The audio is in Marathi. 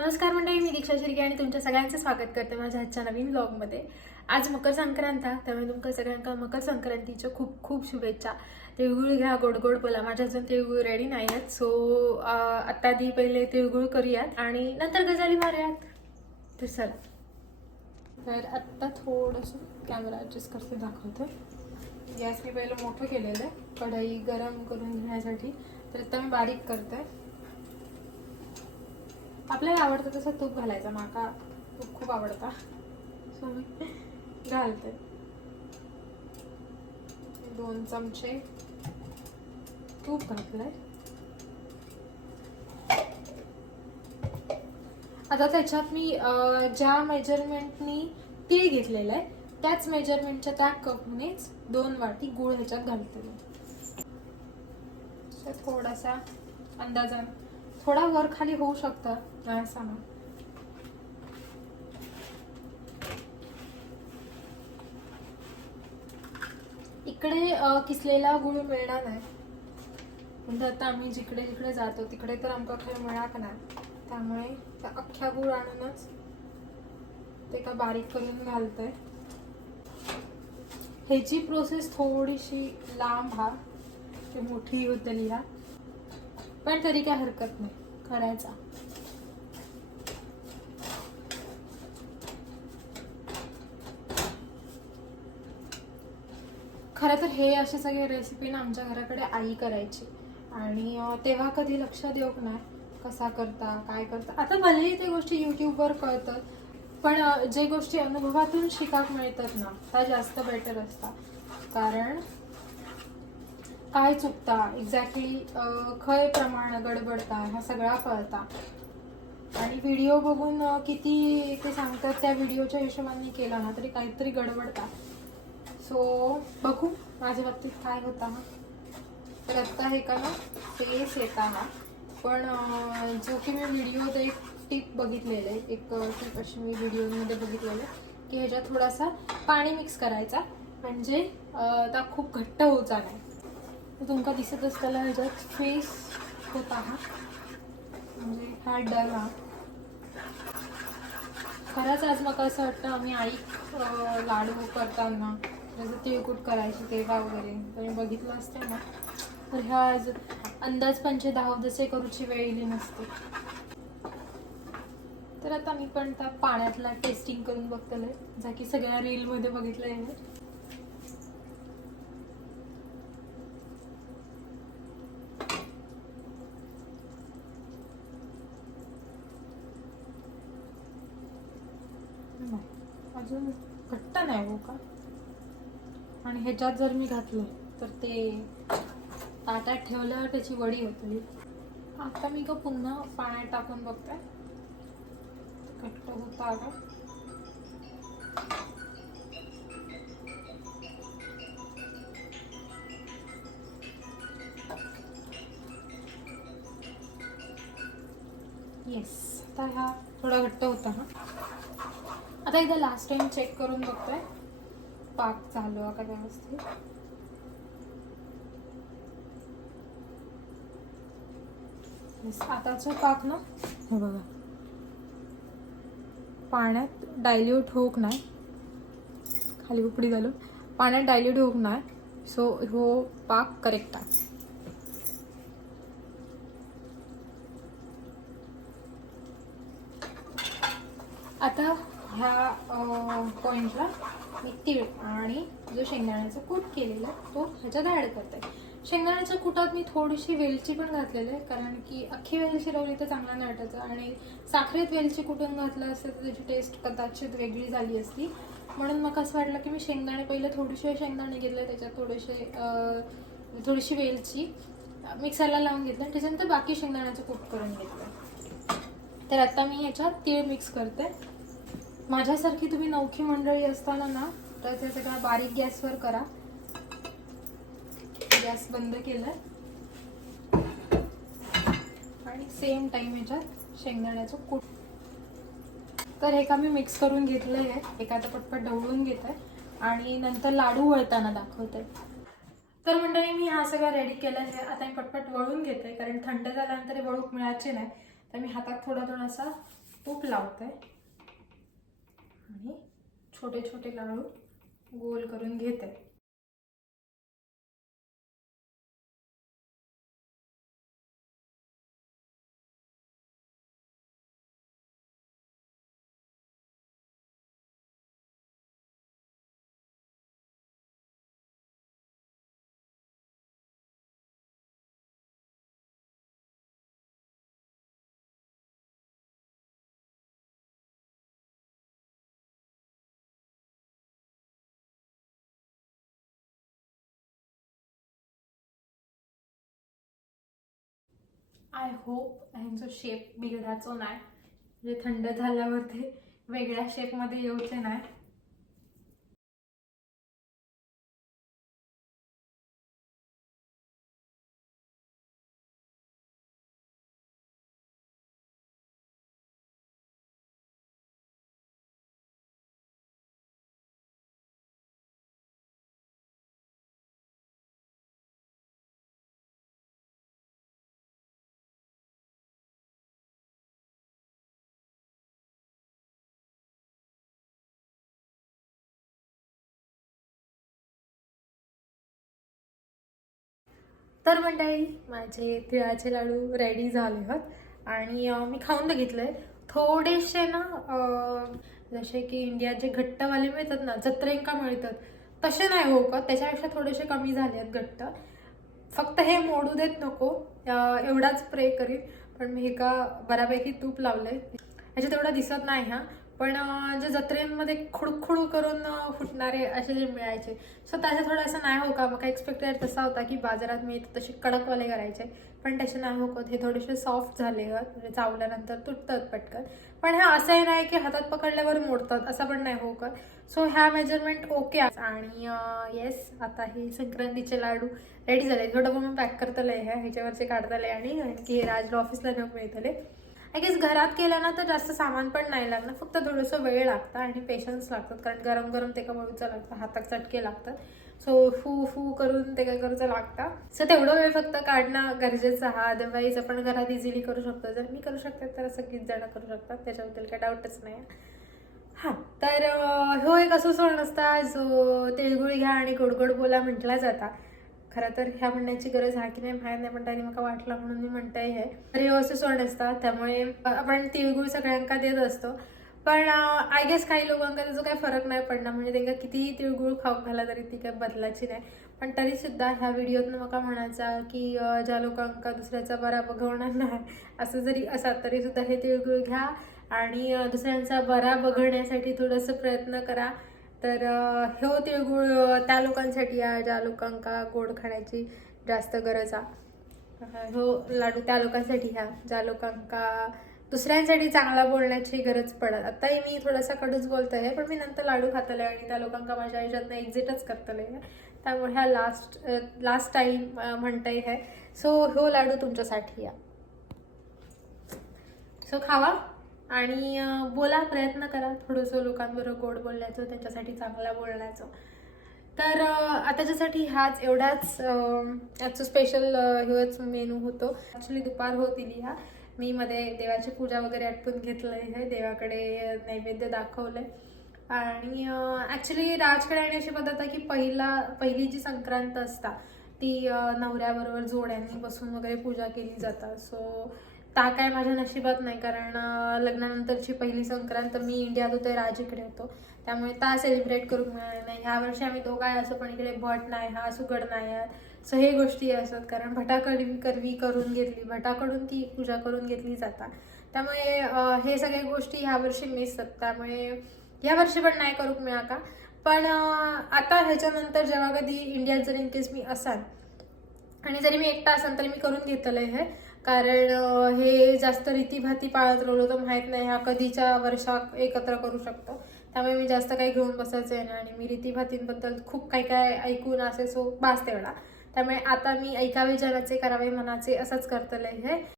नमस्कार मंडळी मी दीक्षा शिर्के आणि तुमच्या सगळ्यांचं स्वागत करते माझ्या आजच्या नवीन ब्लॉगमध्ये आज मकर संक्रांत त्यामुळे तुमच्या सगळ्यांना मकर संक्रांतीच्या खूप खूप शुभेच्छा. तिळगुळ घ्या गोड गोड बोला. माझ्या अजून तिळगुळ रेडी नाही आहेत सो आत्ता आधी पहिले तिळगुळ करूयात आणि नंतर गजाली मारूयात. तर चला. तर आत्ता थोडंसं कॅमेरा ॲडजस्ट करते दाखवते. गॅस मी पहिलं मोठं केलेलं आहे. कढई गरम करून घेण्यासाठी. तर आत्ता मी बारीक करते. आपल्याला आवडतं तसं तूप घालायचं. माका तूप खूप आवडता. सो मी घालते. दोन चमचे तूप घातलंय. आता त्याच्यात मी ज्या मेजरमेंटनी तीळ घेतलेलं आहे त्याच मेजरमेंटच्या त्या कपनेच दोन वाटी गूळ ह्याच्यात घालते मी. थोडासा अंदाजान. थोडा वर खाली होऊ शकतं. काय सांगा. इकडे किसलेला गुळ मिळणार नाही. म्हणजे आता आम्ही जिकडे जिकडे जातो तिकडे तर आमका काही मिळाक नाही. त्यामुळे त्या अख्ख्या गुळ आणूनच ते का बारीक करून घालतंय. ह्याची प्रोसेस थोडीशी लांब हा. ते मोठी होतली हा. पण तरी काय हरकत नाही. करायचा. खरं तर हे असे सगळे रेसिपी ना आमच्या घराकडे आई करायची. आणि तेव्हा कधी लक्ष देऊक नाही कसा करता काय करता. आता भलेही ते गोष्टी यूट्यूबवर कळतात पण जे गोष्टी अनुभवातून शिकाक मिळतात ना त्या जास्त बेटर असतात. कारण काय चुकता? एक्झॅक्टली खय प्रमाण गडबडता? ह्या सगळा कळता. आणि व्हिडिओ बघून किती ते सांगतात त्या व्हिडिओच्या हिशोबाने केला ना तरी काहीतरी गडबडता. सो बघू माझ्या बाबतीत काय होता हा. तर आत्ता हे का ना फेस येताना पण जो की मी व्हिडिओत एक टिप बघितलेलं आहे एक टिप अशी मी व्हिडिओमध्ये बघितलेलं की ह्याच्यात थोडासा पाणी मिक्स करायचा. म्हणजे ता त्या खूप घट्ट होऊचा नाही तुमका दिसत असताना ह्याच्यात फेस होता हा म्हणजे हा डल हा. खरंच आज मला असं वाटतं आम्ही आई लाडू करताना जसं तिळकूट करायची तेव्हा वगैरे तर मी बघितलं असतं ना. तर ह्या आज अंदाज पंचे दहा जसे करूची वेळ येली नसते. तर आता मी पण त्या पाण्यातला टेस्टिंग करून बघतलंय जा की सगळ्या रीलमध्ये बघितलं आहे नाही. अजून घट्ट नाही हो का? आणि ह्याच्यात जर मी घातलं तर ते ताटात ठेवल्यावर त्याची वडी होती. आता मी का पुन्हा पाण्यात टाकून बघते. घट्ट होता का येस आता हा थोडा घट्ट होता हा. आता एकदा लास्ट टाइम चेक करून बघतोय. पाक चालू आहे का व्यवस्थित? आताचा पाक ना? हे बघा. पाण्यात डायल्यूट होऊक नाही. खाली उकडी घालून. पाण्यात डायल्यूट होऊक नाही. सो हो पाक करेक्ट आहे. आता ह्या पॉइंटला मी तीळ आणि जो शेंगदाण्याचा कूट केलेला तो ह्याच्यात ॲड करते. शेंगदाण्याच्या कुटात मी थोडीशी वेलची पण घातलेली आहे कारण की अख्खी वेलची लावली तर चांगला नाही वाटायचं आणि साखरेत वेलची कुटून घातलं असतं तर त्याची टेस्ट कदाचित वेगळी झाली असती. म्हणून मग असं वाटलं की मी शेंगदाणे पहिले थोडेसे शेंगदाणे घेतले त्याच्यात थोडेसे थोडीशी वेलची मिक्सरला लावून घेतलं आणि त्याच्यानंतर बाकी शेंगदाण्याचं कूट करून घेतलं. तर आता मी ह्याच्यात तीळ मिक्स करते. माझ्यासारखी तुम्ही नौखी मंडळी असताना ना तर ते सगळं बारीक गॅसवर करा. गॅस बंद केलं. आणि सेम टाइम याच्यात शेंगदाण्याचं कूट तर हे का मी मिक्स करून घेतलं आहे एका पटपट ढवळून घेत आहे आणि नंतर लाडू वळताना दाखवते. तर मंडळी मी हा सगळा रेडी केला आहे आता मी पटपट वळून घेते कारण थंड झाल्यानंतर हे वळूक मिळायचे नाही. तर मी हातात थोडा थोडासा तूप लावते आणि छोटे छोटे लाडू गोल करून घेते. आय होप ह्यांचं शेप बिघडायचो नाही म्हणजे थंड झाल्यावर ते वेगळ्या शेपमध्ये येऊचे नाही. तर मंडळी माझे तिळाचे लाडू रेडी झाले आहेत. आणि मी खाऊन बघितले थोडेसे ना जसे की इंडियात जे घट्टवाले मिळतात ना जत्रेंका मिळतात तसे नाही हो का? त्याच्यापेक्षा थोडेसे कमी झाले आहेत घट्ट. फक्त हे मोडू देत नको. एवढाच प्रे करीन. पण मी हे का बऱ्यापैकी तूप लावलं आहे याच्यात एवढं दिसत नाही हा. पण जे जत्रेंमध्ये खुडखुडू करून फुटणारे असे जे मिळायचे सो त्याच्यात थोडं असं नाही हो का? मग एक्सपेक्टेड तसा होता की बाजारात मी तसे कडकवाले करायचे पण तसे नाही हो होत. हे थोडेसे सॉफ्ट झाले म्हणजे चावल्यानंतर तुटतात पटकन. पण हे असंही नाही की हातात पकडल्यावर मोडतात असं पण नाही हो का? सो ह्या मेजरमेंट ओके आणि येस आता हे संक्रांतीचे लाडू रेडी झाले. थोडं मग पॅक करतले हे ह्याच्यावरचे काढतले आणि आणखी हे राजला ऑफिसला नेऊन मिळतले. आय गेस घरात केलं ना तर जास्त सामान पण नाही लागणार. फक्त थोडंसं वेळ लागतं आणि पेशन्स लागतात. कारण गरम गरम ते का मळूचं लागतं हातात चटके लागतात. सो फू फू करून ते काय करायचं लागतं. सो तेवढं वेळ फक्त काढणं गरजेचं हा अदरवाईज आपण घरात इझिली करू शकतो. जर मी करू शकते तर सगळीच जण करू शकतात. त्याच्याबद्दल काही डाऊटच नाही. हां तर हो ह्यो एक असं सण असता. जो तिळगुळ घ्या आणि गोडगोड बोला म्हटला जाता. खरं तर ह्या म्हणण्याची गरज हा की नाही माहीत नाही पण त्यांनी मला वाटलं म्हणून मी म्हणता हे. तर हे असं सण असतात त्यामुळे आपण तिळगुळ सगळ्यांका देत असतो. पण आय गेस काही लोकांका त्याचा काही फरक नाही पडणार म्हणजे त्यांना कितीही तिळगुळ खाऊ घाला तरी ती काही बदलाची नाही. पण तरी सुद्धा ह्या व्हिडिओतनं मला म्हणायचा की ज्या लोकांका दुसऱ्याचा बरा बघवणार नाही असं जरी असा तरी सुद्धा हे तिळगुळ घ्या आणि दुसऱ्यांचा बरा बघण्यासाठी थोडंसं प्रयत्न करा. तर ह्यो तिळगुळ अं, त्या लोकांसाठी आहे ज्या लोकांका गोड खाण्याची जास्त गरज आहे ह्यो लाडू त्या लोकांसाठी ह्या ज्या लोकांका दुसऱ्यांसाठी चांगला बोलण्याची गरज पडत. आताही मी थोडासा कडूच बोलत आहे पण मी नंतर लाडू खातले आणि त्या लोकांका माझ्या आयुष्यातनं एक्झिटच करतले त्यामुळे ह्या लास्ट लास्ट टाईम म्हणता आहे सो ह्यो लाडू तुमच्यासाठी या. सो खावा? आणि बोला प्रयत्न करा. थोडंसं लोकांबरोबर गोड बोलण्याचं त्यांच्यासाठी चांगला बोलण्याचं. तर आताच्यासाठी हाच एवढाच आजचं स्पेशल ह्योच मेनू होतो. ॲक्च्युली दुपार होती हा मी मध्ये देवाची पूजा वगैरे आटपून घेतलं आहे देवाकडे नैवेद्य दाखवलंय. आणि ॲक्च्युली राजकडे आणि अशी पद्धत आहे की पहिला पहिली जी संक्रांत असता ती नवऱ्याबरोबर जोड्यांनी बसून वगैरे पूजा केली जातात सो काय माझ्या नशिबात नाही कारण लग्नानंतरची पहिली संक्रांत मी इंडियात होते राज इकडे होतो. त्यामुळे ता सेलिब्रेट करून मिळणार नाही. ह्या वर्षी आम्ही दोघं आहे असं पण इकडे भट नाही हा सुगड नाही आहे. सो हे गोष्टी असतात कारण भटाकडी करवी करून घेतली. भटाकडून ती पूजा करून घेतली जातात त्यामुळे हे सगळ्या गोष्टी ह्या वर्षी मिस आहेत. त्यामुळे ह्या वर्षी पण नाही करू मिळा का पण आता ह्याच्यानंतर जेव्हा कधी इंडियात जर इन केस मी असाल आणि जरी मी एकटा असेल तरी मी करून घेतलं हे कारण हे जास्त रीतीभाती पाळत राहिलो तर माहीत नाही ह्या कधीच्या वर्षात एकत्र करू शकतो. त्यामुळे मी जास्त काही घेऊन बसायचं आहे ना आणि मी रीतीभातींबद्दल खूप काही काय ऐकून असे सो बास तेवढा. त्यामुळे आता मी ऐकावे जनाचे करावे मनाचे असंच करतलंय हे.